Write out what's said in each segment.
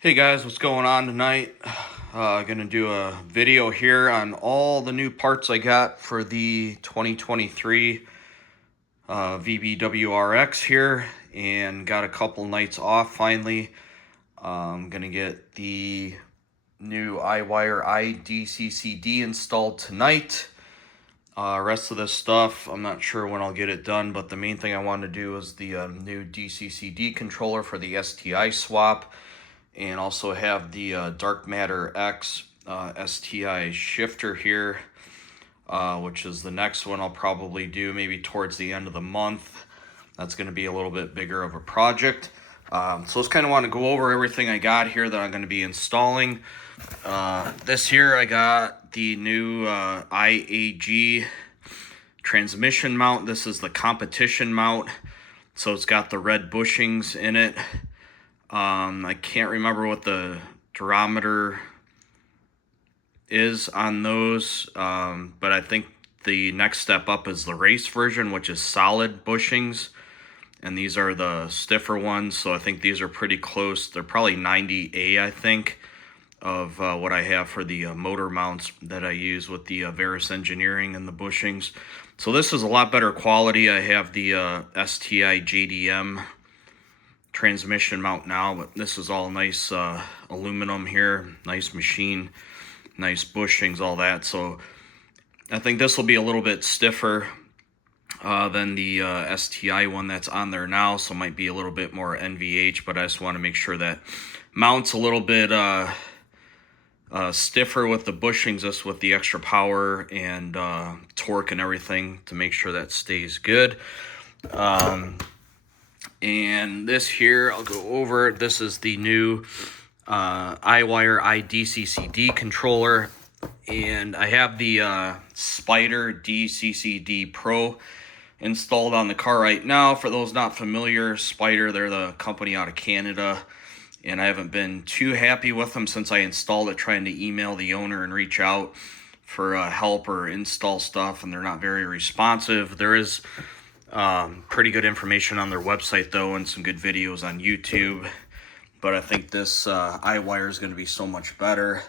Hey guys, what's going on tonight? Gonna do a video here on all the new parts I got for the 2023 VBWRX here, and got a couple nights off finally. Gonna get the new Iwire Idccd installed tonight. Rest of this stuff, I'm not sure when I'll get it done, but the main thing I wanted to do is the new DCCD controller for the STI swap, and also have the Darkmatterx STI shifter here, which is the next one I'll probably do maybe towards the end of the month. That's going to be a little bit bigger of a project. So just kind of want to go over everything I got here that I'm going to be installing. This here, I got the new IAG transmission mount. This is the competition mount. So it's got the red bushings in it. I can't remember what the durometer is on those, but I think the next step up is the race version, which is solid bushings, and these are the stiffer ones, so I think these are pretty close. They're probably 90A, I think, of what I have for the motor mounts that I use with the Varus Engineering and the bushings. So this is a lot better quality. I have the STI JDM transmission mount now, but this is all nice aluminum here, nice machine, nice bushings, all that. So I think this will be a little bit stiffer than the STI one that's on there now, so might be a little bit more NVH, but I just want to make sure that mounts a little bit stiffer with the bushings, just with the extra power and torque and everything, to make sure that stays good. And this here, I'll go over. This is the new Iwire Idccd controller. And I have the Spider DCCD Pro installed on the car right now. For those not familiar, Spider, they're the company out of Canada. And I haven't been too happy with them since I installed it, trying to email the owner and reach out for help or install stuff. And they're not very responsive. There is pretty good information on their website though, and some good videos on YouTube, but I think this Iwire is going to be so much better.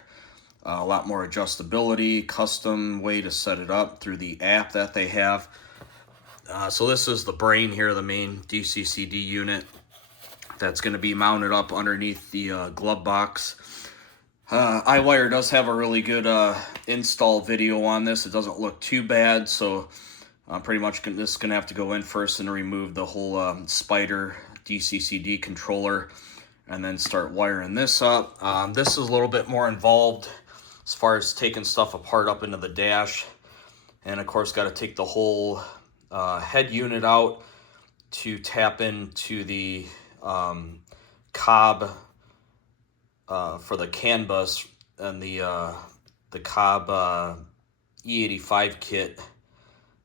A lot more adjustability, custom way to set it up through the app that they have. So this is the brain here, the main DCCD unit that's going to be mounted up underneath the glove box. Iwire does have a really good install video on this. It doesn't look too bad, so pretty much this is going to have to go in first and remove the whole Spider DCCD controller, and then start wiring this up. This is a little bit more involved as far as taking stuff apart up into the dash, and of course got to take the whole head unit out to tap into the cob for the CAN bus and the cob E85 kit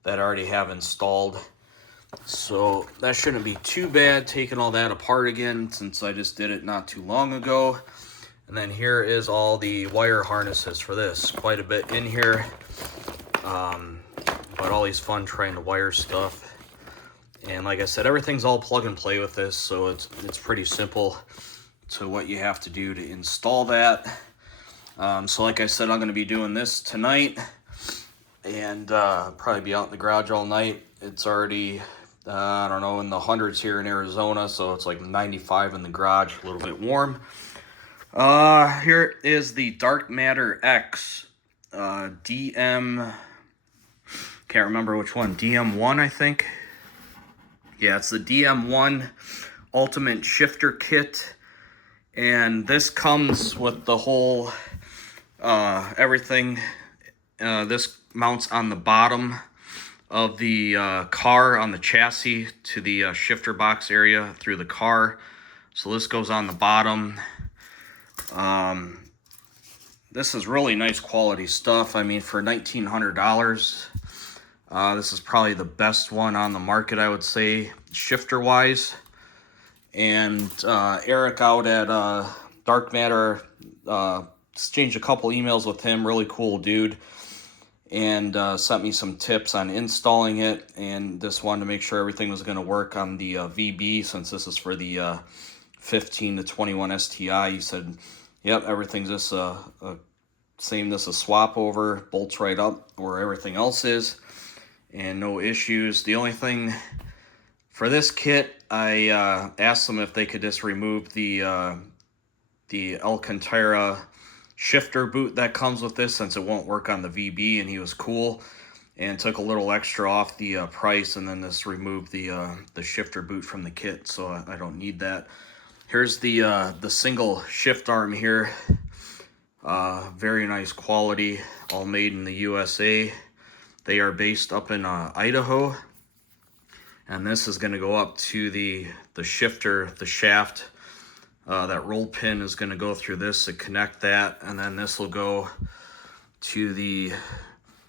that I already have installed. So that shouldn't be too bad, taking all that apart again, since I just did it not too long ago. And then here is all the wire harnesses for this. Quite a bit in here, but always fun trying to wire stuff. And like I said, everything's all plug and play with this, so it's pretty simple to what you have to do to install that. So like I said, I'm going to be doing this tonight, and probably be out in the garage all night. It's already, I don't know, in the hundreds here in Arizona, so it's like 95 in the garage, a little bit warm. Here is the Darkmatterx DM, can't remember which one, DM-1 I think. Yeah, it's the DM-1 Ultimate Shifter Kit, and this comes with the whole everything. This mounts on the bottom of the car, on the chassis, to the shifter box area through the car. So this goes on the bottom. This is really nice quality stuff. I mean, for $1,900, this is probably the best one on the market, I would say, shifter wise. And Eric out at Darkmatter, exchanged a couple emails with him, really cool dude, and sent me some tips on installing it, and just wanted to make sure everything was going to work on the VB, since this is for the 15 to 21 STI. He said, yep, everything's just same, this a swap over, bolts right up where everything else is, and no issues. The only thing for this kit, I asked them if they could just remove the Alcantara shifter boot that comes with this, since it won't work on the VB, and he was cool and took a little extra off the price, and then just removed the shifter boot from the kit, so I don't need that. Here's the single shift arm here. Very nice quality, all made in the USA. They are based up in Idaho, and this is going to go up to the shifter, the shaft. That roll pin is going to go through this to connect that, and then this will go to the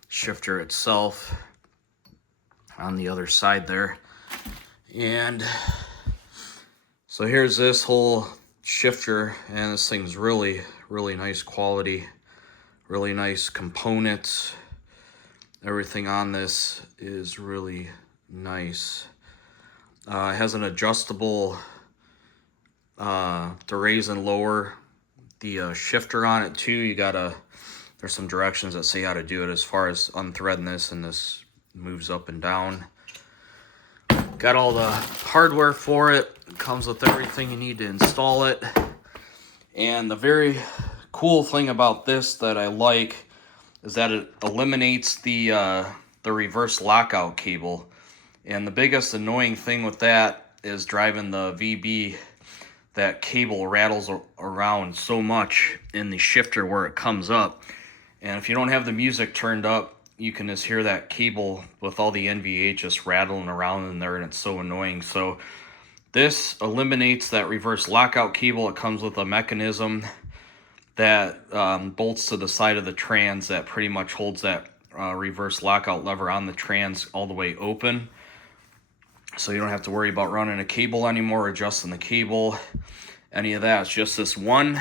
shifter itself on the other side there. And so here's this whole shifter, and this thing's really nice quality, really nice components. Everything on this is really nice. It has an adjustable to raise and lower the shifter on it too. You gotta, there's some directions that say how to do it as far as unthreading this, and this moves up and down. Got all the hardware for it. It comes with everything you need to install it. And the very cool thing about this that I like is that it eliminates the reverse lockout cable. And the biggest annoying thing with that is driving the VB. That cable rattles around so much in the shifter where it comes up. And if you don't have the music turned up, you can just hear that cable with all the NVH just rattling around in there, and it's so annoying. So this eliminates that reverse lockout cable. It comes with a mechanism that bolts to the side of the trans that pretty much holds that reverse lockout lever on the trans all the way open. So you don't have to worry about running a cable anymore, adjusting the cable, any of that. It's just this one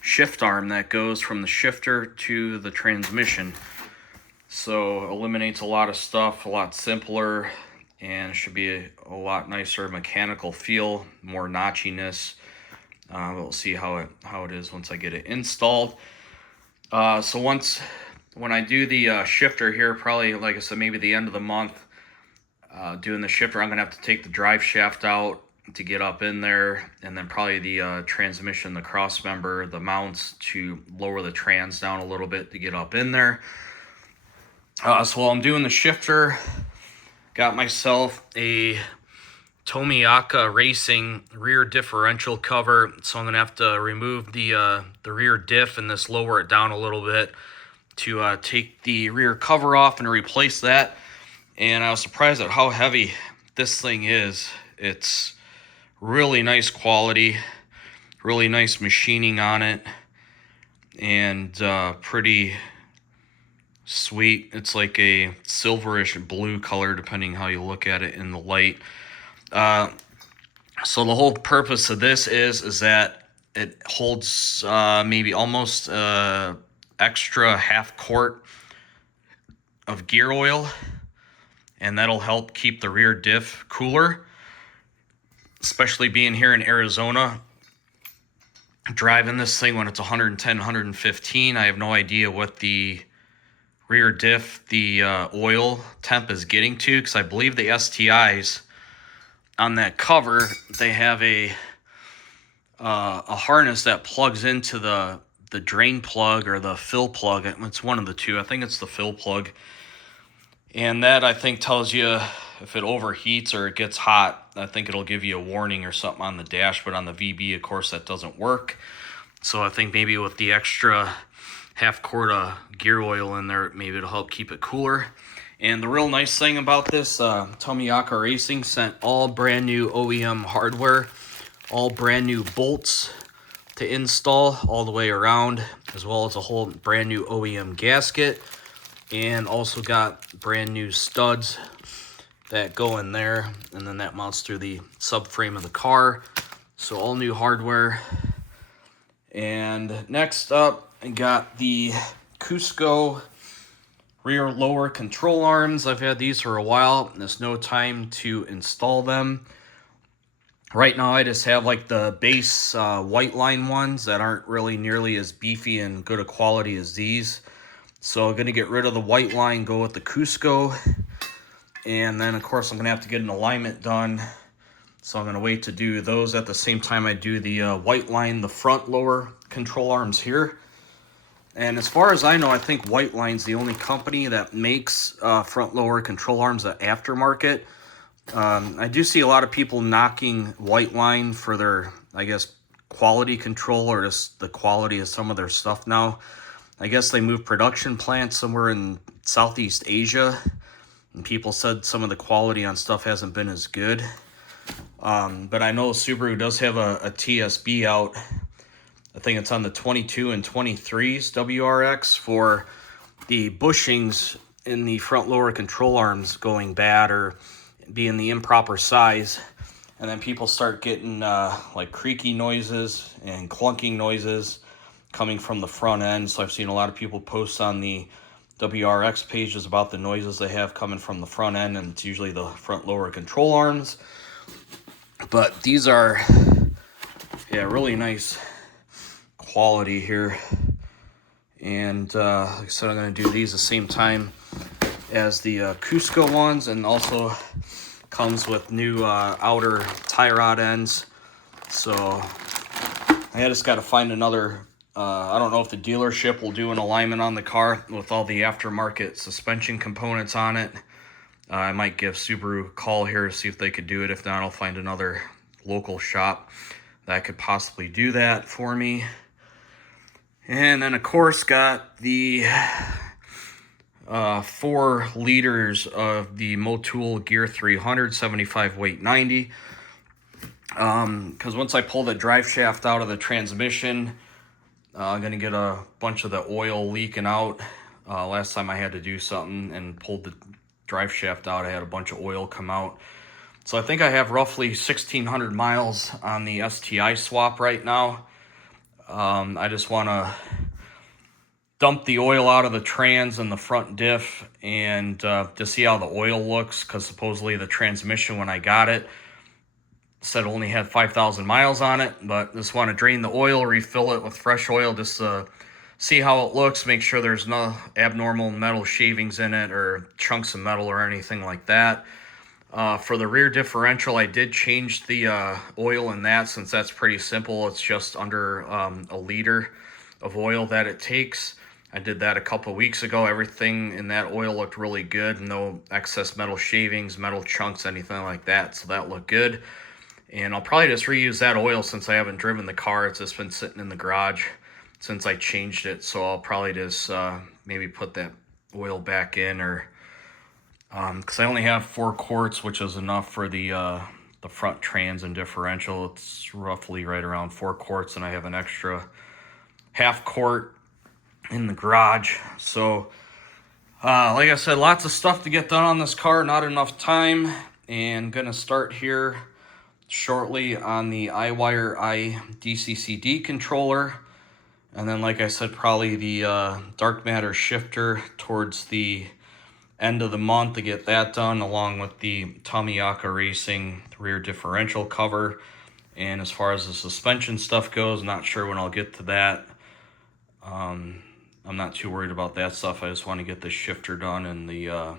shift arm that goes from the shifter to the transmission. So eliminates a lot of stuff, a lot simpler, and should be a lot nicer mechanical feel, more notchiness. We'll see how it is once I get it installed. So when I do the shifter here, probably, like I said, maybe the end of the month, doing the shifter, I'm gonna have to take the drive shaft out to get up in there, and then probably the transmission, the cross member, the mounts to lower the trans down a little bit to get up in there. So while I'm doing the shifter, got myself a Tomiyaka Racing rear differential cover, so I'm gonna have to remove the rear diff and this lower it down a little bit to take the rear cover off and replace that. And I was surprised at how heavy this thing is. It's really nice quality, really nice machining on it, and pretty sweet. It's like a silverish blue color depending how you look at it in the light. So the whole purpose of this is that it holds maybe almost extra half quart of gear oil, and that'll help keep the rear diff cooler, especially being here in Arizona. Driving this thing when it's 110, 115, I have no idea what the rear diff, the oil temp is getting to, because I believe the STIs on that cover, they have a harness that plugs into the drain plug or the fill plug. It's one of the two. I think it's the fill plug. And that, I think, tells you if it overheats or it gets hot. I think it'll give you a warning or something on the dash, but on the VB, of course, that doesn't work. So I think maybe with the extra half quart of gear oil in there, maybe it'll help keep it cooler. And the real nice thing about this, Tomiyaka Racing sent all brand new OEM hardware, all brand new bolts to install all the way around, as well as a whole brand new OEM gasket. And also got brand new studs that go in there, and then that mounts through the subframe of the car. So all new hardware. And next up, I got the Cusco rear lower control arms. I've had these for a while, and there's no time to install them. Right now I just have like the base white line ones that aren't really nearly as beefy and good a quality as these. So I'm going to get rid of the white line, go with the Cusco. And then of course I'm going to have to get an alignment done. So I'm going to wait to do those at the same time I do the white line, the front lower control arms here. And as far as I know, I think White Line's the only company that makes front lower control arms at aftermarket. I do see a lot of people knocking White Line for their, I guess, quality control or just the quality of some of their stuff now. I guess they moved production plants somewhere in Southeast Asia, and people said some of the quality on stuff hasn't been as good. But I know Subaru does have a TSB out. I think it's on the 22 and 23s WRX for the bushings in the front lower control arms going bad or being the improper size. And then people start getting like creaky noises and clunking noises coming from the front end. So I've seen a lot of people post on the WRX pages about the noises they have coming from the front end, and it's usually the front lower control arms. But these are, yeah, really nice quality here. And like I said, I'm going to do these the same time as the Cusco ones, and also comes with new outer tie rod ends. So I just got to find another, I don't know if the dealership will do an alignment on the car with all the aftermarket suspension components on it. I might give Subaru a call here to see if they could do it. If not, I'll find another local shop that could possibly do that for me. And then, of course, got the 4 liters of the Motul Gear 300, 75 weight 90. Because once I pull the drive shaft out of the transmission, I'm going to get a bunch of the oil leaking out. Last time I had to do something and pulled the drive shaft out, I had a bunch of oil come out. So I think I have roughly 1,600 miles on the STI swap right now. I just want to dump the oil out of the trans and the front diff and to see how the oil looks, because supposedly the transmission when I got it said only had 5,000 miles on it, but just want to drain the oil, refill it with fresh oil just to see how it looks, make sure there's no abnormal metal shavings in it or chunks of metal or anything like that. For the rear differential, I did change the oil in that, since that's pretty simple. It's just under a liter of oil that it takes. I did that a couple of weeks ago. Everything in that oil looked really good. No excess metal shavings, metal chunks, anything like that. So that looked good. And I'll probably just reuse that oil since I haven't driven the car. It's just been sitting in the garage since I changed it. So I'll probably just maybe put that oil back in, or because I only have 4 quarts, which is enough for the front trans and differential. It's roughly right around 4 quarts, and I have an extra half quart in the garage. So like I said, lots of stuff to get done on this car, not enough time. And gonna start here shortly on the Iwire Idccd controller, and then like I said, probably the Darkmatterx shifter towards the end of the month to get that done, along with the Tamiya Racing rear differential cover. And as far as the suspension stuff goes, not sure when I'll get to that. I'm not too worried about that stuff. I just want to get the shifter done and the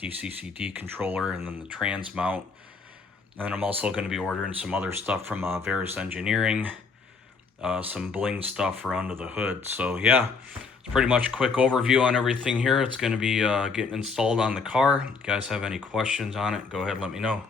DCCD controller, and then the trans mount. And I'm also going to be ordering some other stuff from Varus Engineering, some bling stuff for under the hood. So yeah, it's pretty much a quick overview on everything here. It's going to be getting installed on the car. If you guys have any questions on it, go ahead and let me know.